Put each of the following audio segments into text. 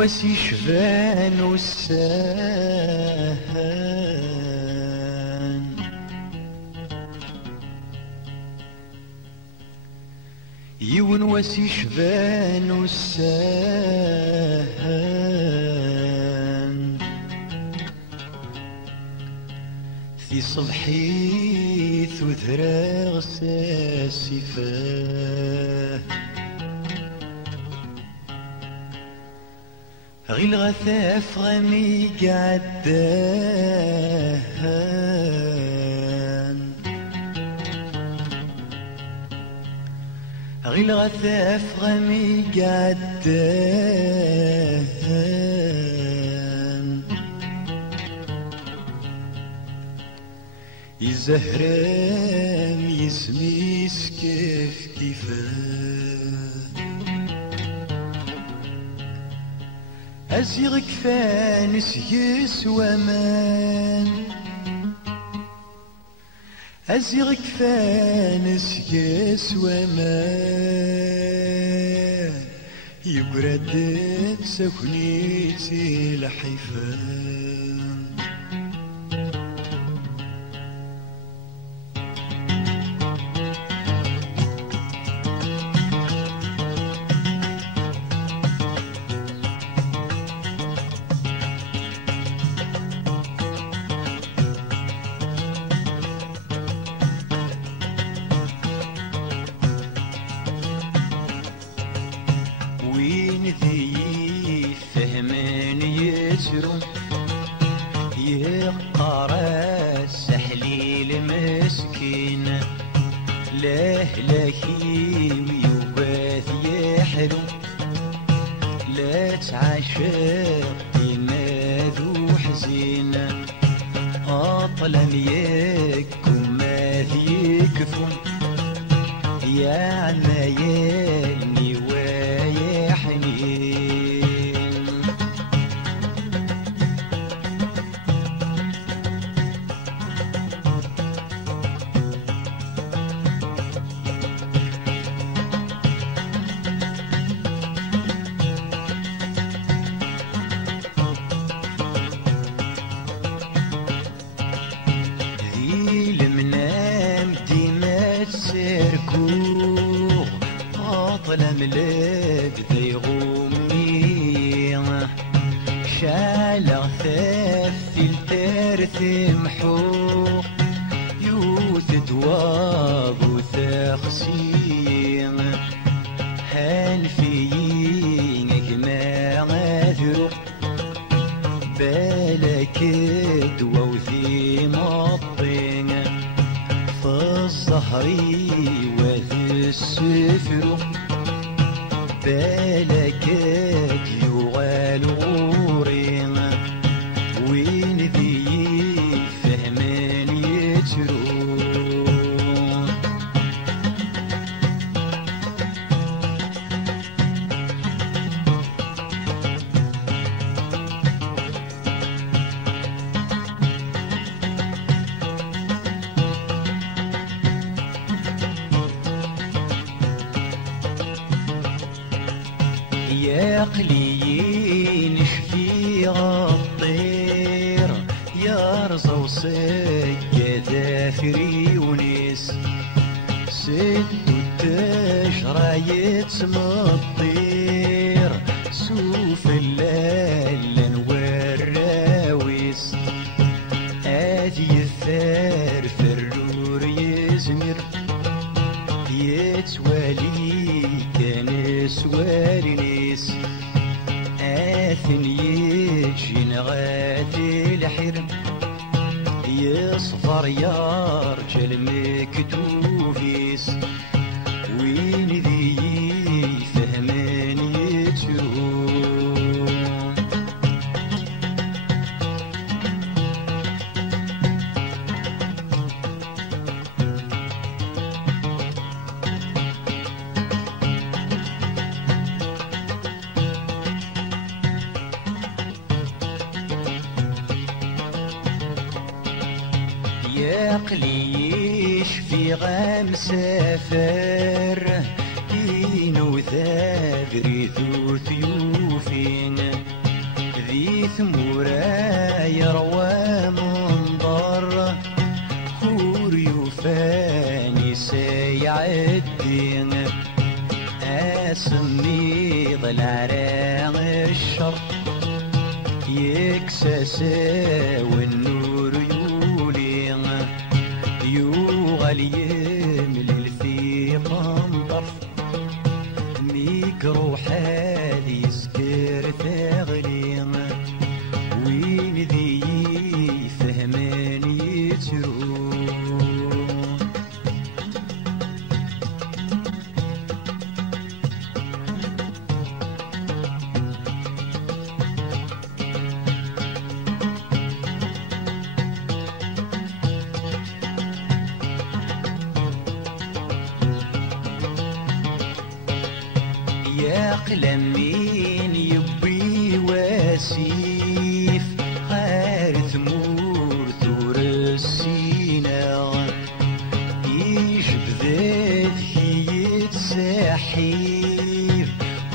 وسي شفان والسهان يون وسي شفان والسهان في صبحي ثراغ ساسفاه غير غثاف غمي قعدان غير غثاف غمي قعدان يزهرام يسميس كيف كيفاه أزيغ كفانس يسوى مان أزيغ كفانس يسوى مان يقرد سكنيتي الحفان يقرا السحليل مسكين لهلكي ويوباث يحلو لا تعاشق ينادو حزين أطلم يكم ما يكفو يا عمايلني ويا حنين طلم لك ذي غمي شال غثاف في الترث محوق يوث دواب وثاخسين هل فيك ما غذرق بالك دوا وذي مطين في الظهري وذي السفر بالكات يغال غورين وين ذي فهمان يترون يا قليين شفي الطير يا رزا وسجد ثري ونيس سد التجرى يتسمى الطير سوف الليل والراويس آدي الثار فرور يزمر يتوالي كان سوارنيس آثن يجين غادي الحرم يصفر يرجل مكتوفيس وين ذي فهمان يترون يا قليش في غام سافر كينو ثابري ذو ثيوفين ثمورا يروى منظر كور يوفاني سيعدي اسمي ضلع الشر يكسس والنور يولي يوغل يملل في قنطر ميكرو حالي يسكر ثغلي وين ذي فهمان يترو يا قلمين يبي واسيف غير ثمور ثور السينا يجبذت هي تساحيف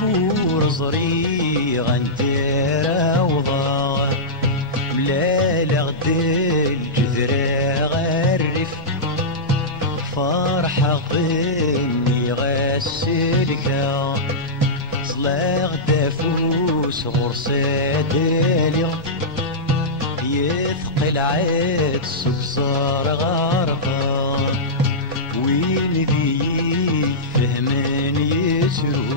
ورزري غنتيرا وضا ملا لغد الجذرة غرف فرحة غني غسلك صلاغ دافوس غرسات اليوم يثقل عاد سبصار غرقا وين ذي فهمان يسرو